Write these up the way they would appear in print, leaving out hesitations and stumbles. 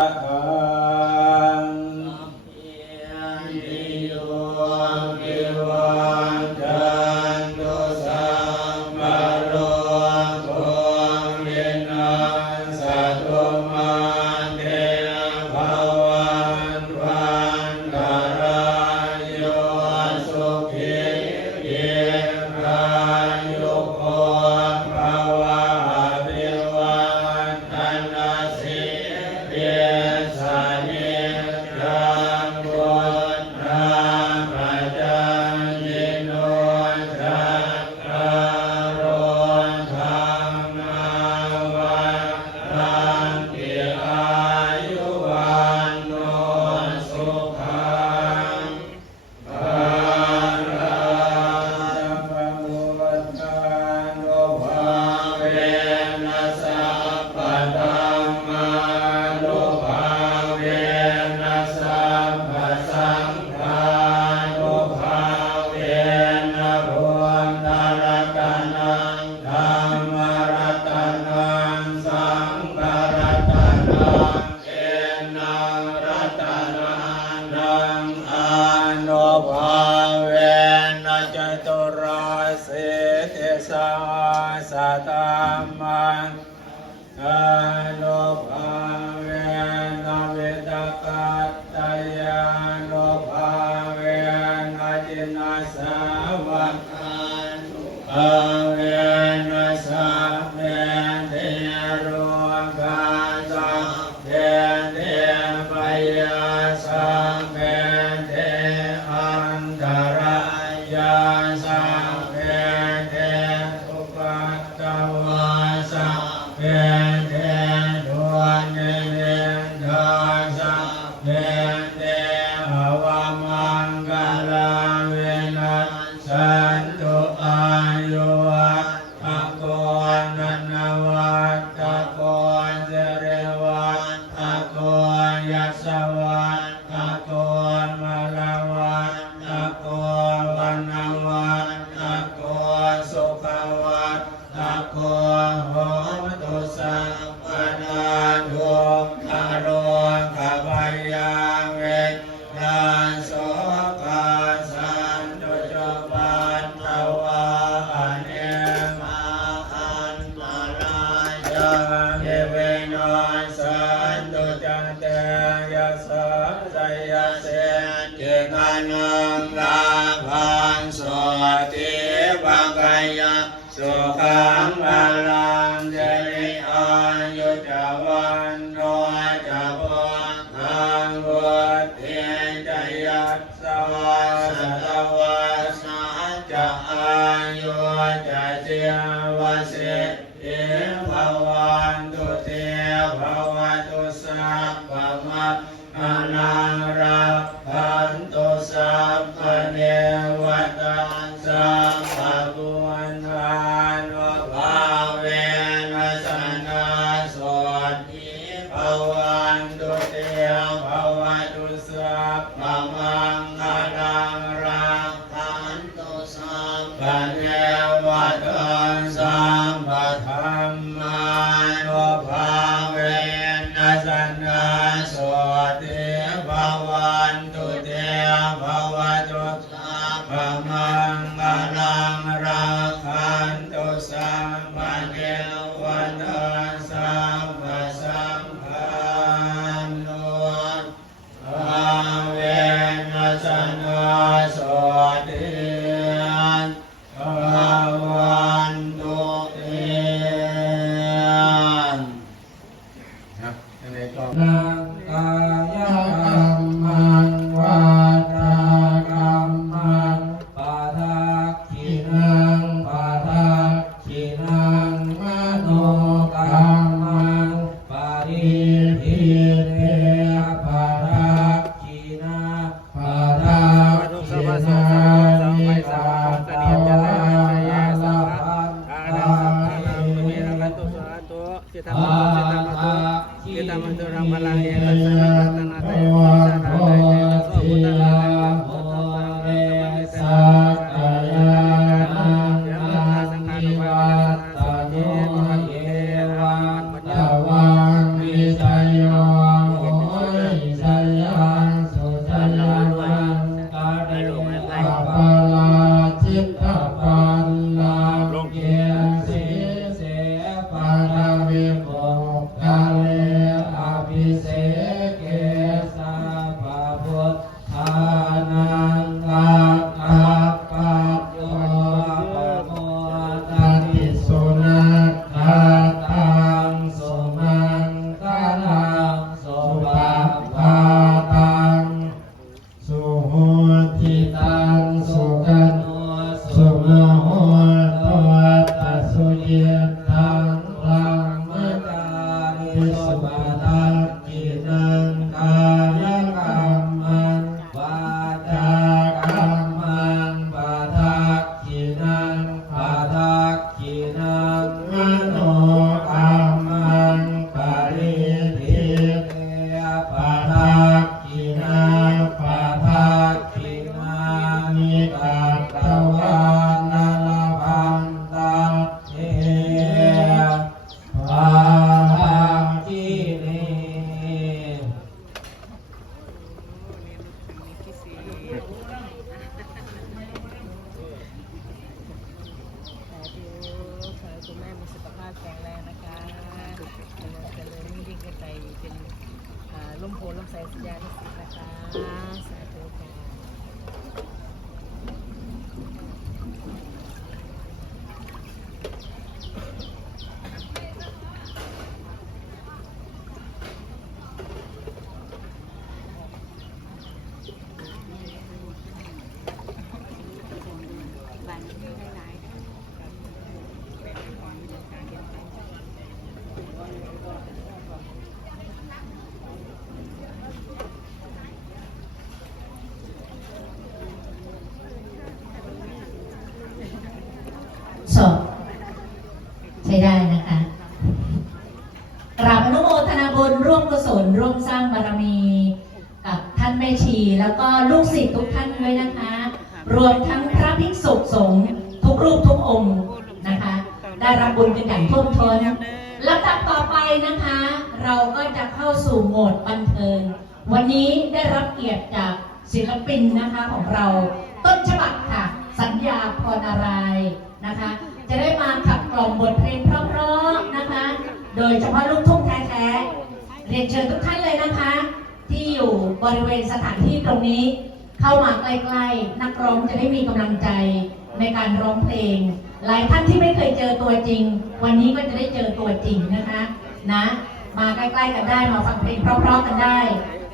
โ ติเสเกสาภะพุทธานังกัปปะปัตโตปะโมตันติสุนัขตังสุมังคลังสุปปาตังสุโหติตังสุขันโนสุมโหตัวตัสสุเยตังลังมะกาลิสุปตังกินังกายกรรมังวาจากรรมังปะทักขินังปะทักขินังมโนกรรมังปริทิเตปะทักขินังปะทักขินามิกัตตวานาลพันตังเอภาคิเนคุณแม่มีสุขภาพแข็งแรงนะคะเจริญยิ่งขึ้นไปเป็นร่มโพล่มใสสัญญาณนะคะสาธุค่ะสอบใช้ได้นะคะกราบอนุโมทนาบุญร่วมกุศลร่วมสร้างบารมีกับท่านแม่ชีแล้วก็ลูกศิษย์ทุกท่านด้วยนะคะรวมทั้งพระภิกษุสงฆ์ทุกรูปทุกองค์นะคะได้รับบุญกันอย่างท่วมท้นลำดับต่อไปนะคะเราก็จะเข้าสู่โหมดบันเทิงวันนี้ได้รับเกียรติจากศิลปินนะคะของเราต้นฉบับค่ะสัญญาพรนารายณ์นะคะจะได้มาขับกล่อมบทเพลงเพราะๆนะคะโดยเฉพาะลูกทุ่งแท้ๆเรียนเชิญทุกท่านเลยนะคะที่อยู่บริเวณสถานที่ตรงนี้เข้ามาใกล้ๆนักร้องจะได้มีกำลังใจในการร้องเพลงหลายท่านที่ไม่เคยเจอตัวจริงวันนี้ก็จะได้เจอตัวจริงนะคะนะมาใกล้ๆกันได้มาฟังเพลงเพราะๆกันได้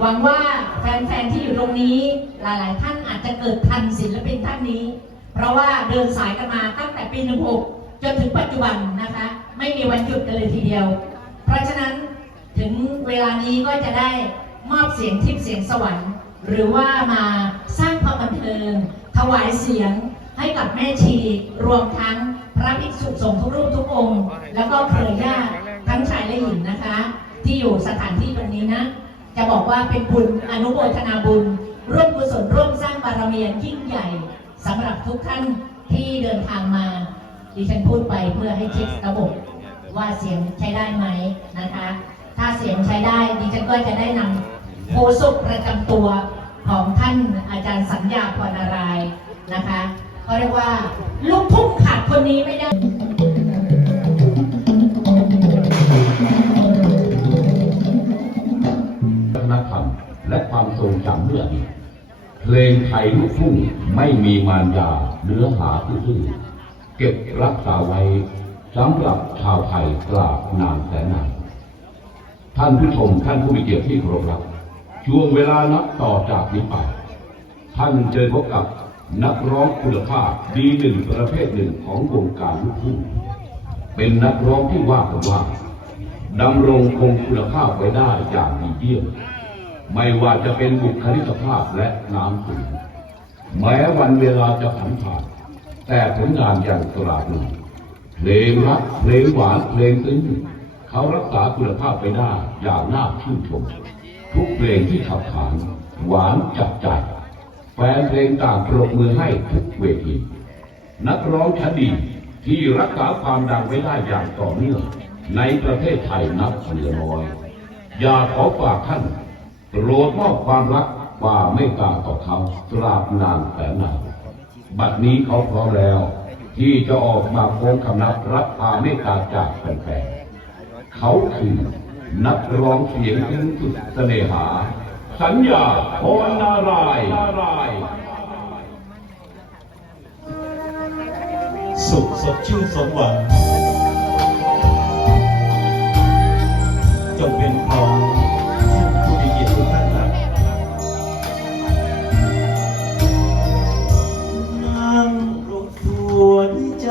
หวังว่าแฟนๆที่อยู่ตรงนี้หลายๆท่านอาจจะเกิดทันศิลปินท่านนี้เพราะว่าเดินสายกันมาตั้งแต่ปี16จนถึงปัจจุบันนะคะไม่มีวันหยุดกันเลยทีเดียวเพราะฉะนั้นถึงเวลานี้ก็จะได้มอบเสียงทิพย์เสียงสวรรค์หรือว่ามาสร้างความบันเทิงถวายเสียงให้กับแม่ชีรวมทั้งพระภิกษุสงฆ์ทุกรูปทุกองค์แล้วก็เครือญาติทั้งชายและหญิงนะคะที่อยู่สถานที่ตรงนี้นะจะบอกว่าเป็นบุญอนุโมทนาบุญร่วมกุศลร่วมสร้างบารมียิ่งใหญ่สำหรับทุกท่านที่เดินทางมาดิฉันพูดไปเพื่อให้เช็คระบบว่าเสียงใช้ได้ไหมนะคะถ้าเสียงใช้ได้ดิฉันก็จะได้นำโฆษกประจำตัวของท่านอาจารย์สัญญาพรนารายณ์นะคะเขาเรียกว่าลูกทุ่งขาดคนนี้ไม่ได้วัฒนธรรมและความทรงจำเมื่ออดีตเพลงไทยลูกทุ่งไม่มีมารยาเนื้อหาซื่อเก็บรักษาไว้สำหรับชาวไทยตราบนานแสนนานท่านผู้ชมท่านผู้มีเกียรติที่เคารพรักช่วงเวลานับต่อจากนี้ไปท่านเจอพบกับนักร้องคุณภาพดีหนึ่งประเภทหนึ่งของวงการลูกทุ่งเป็นนักร้องที่ว่ากันว่าดำรงคงคุณภาพไว้ได้อย่างดีเยี่ยมไม่ว่าจะเป็นบุคลิกภาพและน้ำสูงแม้วันเวลาจะผ่านผ่านแต่ผลงานอย่างตราบนี้เพลงรักเพลงหวานเพลงซึ้งเขารักษาคุณภาพไปได้อย่างน่าชื่นชมทุกเพลงที่ขับขานหวานจับใจแฟนเพลงต่างปรบมือให้ทุกเวทีนักร้องชั้นดีที่รักษาความดังไว้ได้อย่างต่อเนื่องในประเทศไทยนับเหลือน้อยอยากขอฝากท่านโปรดมอบความรักความเมตตาต่อเขาตราบนานแสนนานบัดนี้เขาพร้อมแล้วที่จะออกมาโค้งคำนับรับความเมตตาจากแฟนๆเขาคือ นักร้องเสียงถึงสุดเสน่หา สัญญาพรนารายณ์ สุขสดชื่นสมหวังจงเป็นของผู้มีเกียรติทุกท่านครับนั่งรถทัวร์ด้วยใจ